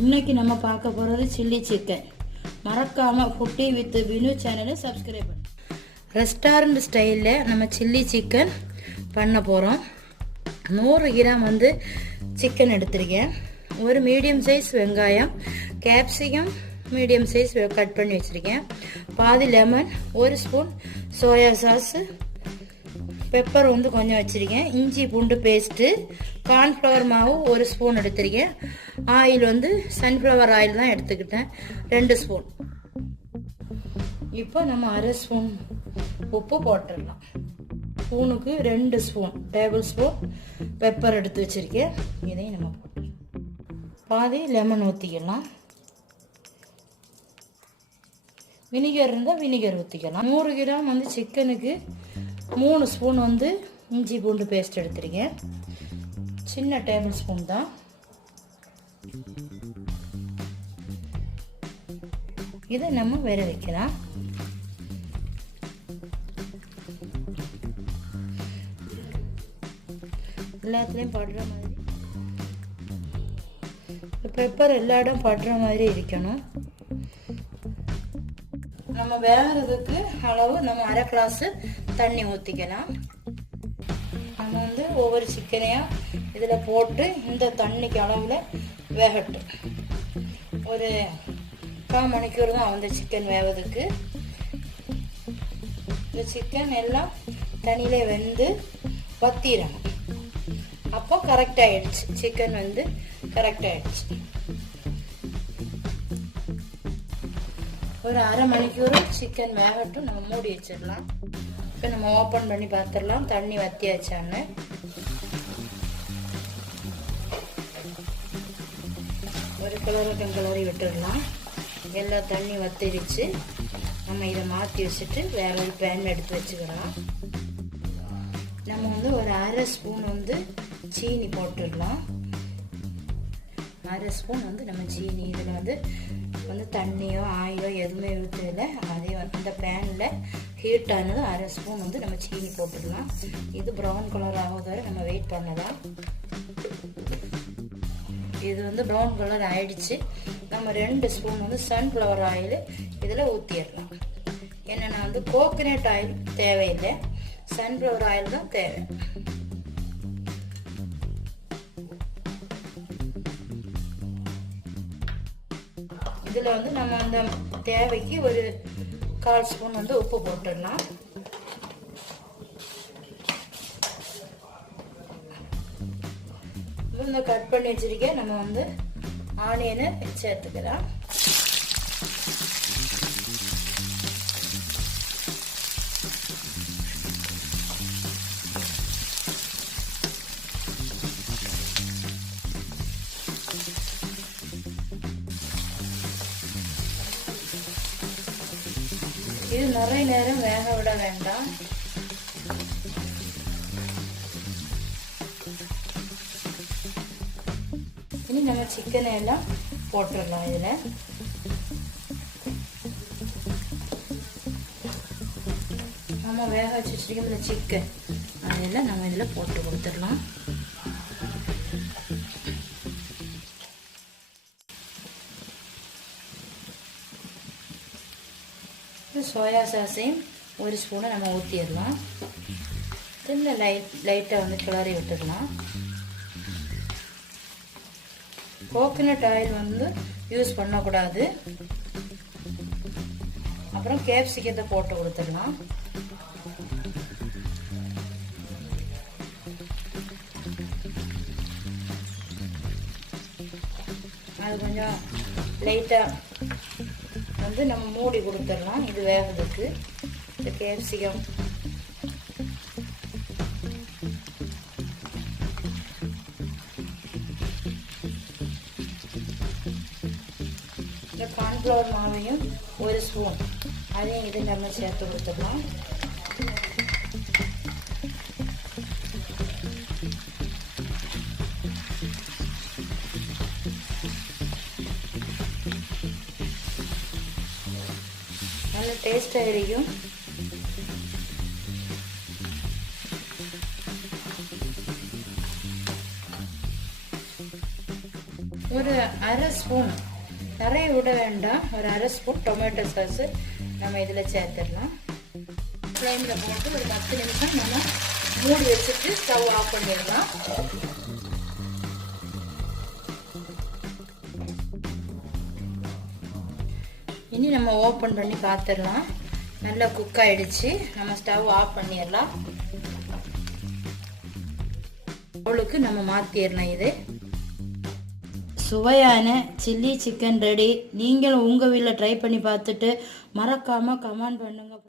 இன்னைக்கு நம்ம பார்க்க போகிறது சில்லி சிக்கன். மறக்காமல் ஃபுட்டி வித் பினு சேனலை சப்ஸ்கிரைப் பண்ணு. ரெஸ்டாரண்ட் ஸ்டைலில் நம்ம சில்லி சிக்கன் பண்ண போகிறோம். 100 கிராம் சிக்கன் எடுத்திருக்கேன். ஒரு மீடியம் சைஸ் வெங்காயம், கேப்சிகம் மீடியம் சைஸ் கட் பண்ணி வச்சுருக்கேன். பாதி lemon, 1 spoon soya sauce, pepper கொஞ்சம் வச்சுருக்கேன். இஞ்சி பூண்டு பேஸ்ட்டு, கார்ன்ஃப்ளவர் மாவு 1 ஸ்பூன் எடுத்திருக்கேன். ஆயில் சன்ஃப்ளவர் ஆயில் தான் எடுத்துக்கிட்டேன், 2 ஸ்பூன். இப்போ நம்ம 1/2 ஸ்பூன் உப்பு போட்டுடலாம். ஸ்பூனுக்கு 2 ஸ்பூன் டேபிள் ஸ்பூன் பெப்பர் எடுத்து வச்சுருக்கேன். இதையும் நம்ம போட்டுக்கலாம். பாதி லெமன் ஊற்றிக்கலாம். வினிகர் இருந்தால் வினிகர் ஊற்றிக்கலாம். 100 கிராம் சிக்கனுக்கு 3 ஸ்பூன் இஞ்சி பூண்டு பேஸ்ட் எடுத்துருக்கேன். சின்ன டேபிள் ஸ்பூன் தான். இதை நம்ம வேற வைக்கலாம். எல்லாத்துலேயும் படுற மாதிரி பெப்பர் எல்லா இடம் படுற மாதிரி இருக்கணும். நம்ம வேகிறதுக்கு அளவு நம்ம 1/2 கிளாஸ் தண்ணி ஊற்றிக்கலாம். நம்ம ஒவ்வொரு சிக்கனையும் இதில் போட்டு இந்த தண்ணிக்கு அளவில் வேகட்டும். ஒரு 1/4 மணிக்கூர் தான் சிக்கன் வேவதுக்கு. இந்த சிக்கன் எல்லாம் தண்ணியிலே வெந்து வத்திடணும். அப்போ கரெக்ட் ஆயிடுச்சு. சிக்கன் கரெக்ட் ஆயிடுச்சு. ஒரு 1/2 மணிக்கூர் சிக்கன் வேகட்டும். நம்ம மூடி வச்சிடலாம். இப்போ நம்ம ஓப்பன் பண்ணி பார்த்துடலாம் தண்ணி வத்தியாச்சான்னு. ஒரு கிளறி விட்டுடலாம். எல்லா தண்ணி வத்திடுச்சு. நம்ம இதை மாற்றி வச்சுட்டு வேற ஒரு பேன் எடுத்து வச்சுக்கலாம். நம்ம ஒரு 1/2 ஸ்பூன் சீனி போட்டுடலாம். 1/2 ஸ்பூன் நம்ம சீனி இதில் தண்ணியோ ஆயிலோ எதுவுமே ஊற்றல. அதே இந்த பேனில் ஹீட் ஆனது 1/2 ஸ்பூன் நம்ம சீனி போட்டுடலாம். இது ப்ரௌன் கலர் ஆகுது வரை நம்ம வெயிட் பண்ணலாம். இது ப்ரௌன் கலர் ஆயிடுச்சு. நம்ம 2 ஸ்பூன் சன்ஃப்ளவர் ஆயில் இதில் ஊற்றிடலாம். என்னென்னா கோகனட் ஆயில் தேவையில்லை, சன்ஃப்ளவர் ஆயில் தான் தேவை. இதில் நம்ம அந்த தேவைக்கு ஒரு 1/4 ஸ்பூன் உப்பு போட்டுடலாம். இந்த கட் பண்ணி வச்சிருக்கேன். நம்ம ஆனியனை சேர்த்துக்கலாம். இது நிறைய நேரம் வேக விட வேண்டாம். இனி நம்ம சிக்கனை எல்லாம் போட்டுடலாம். இதில் நம்ம வேக வச்சுருக்கோம் இந்த சிக்கன், அதெல்லாம் நம்ம இதில் போட்டு கொடுத்துடலாம். சோயா சாஸையும் 1 ஸ்பூனை நம்ம ஊற்றிடலாம். இந்த லைட்டாக கிளறி விட்டுடலாம். கோகனட் ஆயில் யூஸ் பண்ணக்கூடாது. அப்புறம் கேப்சிகத்தை போட்டு கொடுத்துடலாம். அது கொஞ்சம் லைட்டாக நம்ம மூடி கொடுத்துடலாம். இது வேகிறதுக்கு இந்த கேப்சிகம் இந்த கார்ன்ஃப்ளவர் மாவையும் 1 ஸ்பூன் அதையும் இது நம்ம சேர்த்து கொடுத்துடலாம். நல்ல டேஸ்டாக இருக்கும். ஒரு அரை ஸ்பூன், நிறைய விட வேண்டாம், ஒரு அரை ஸ்பூன் டொமேட்டோ சாஸ் நம்ம இதில் சேர்த்துடலாம். ஃப்ளேமில் போட்டு ஒரு 10 நிமிஷம் நம்ம மூடி வச்சுட்டு ஸ்டவ் ஆஃப் பண்ணிடலாம். இனி நம்ம ஓப்பன் பண்ணி பார்த்துடலாம். நல்லா குக் ஆயிடுச்சு. நம்ம ஸ்டவ் ஆஃப் பண்ணிடலாம். அவளுக்கு நம்ம மாற்றிடலாம். இது சுவையான சில்லி சிக்கன் ரெடி. நீங்களும் உங்கள் வீட்டில் ட்ரை பண்ணி பார்த்துட்டு மறக்காமல் கமெண்ட் பண்ணுங்கள்.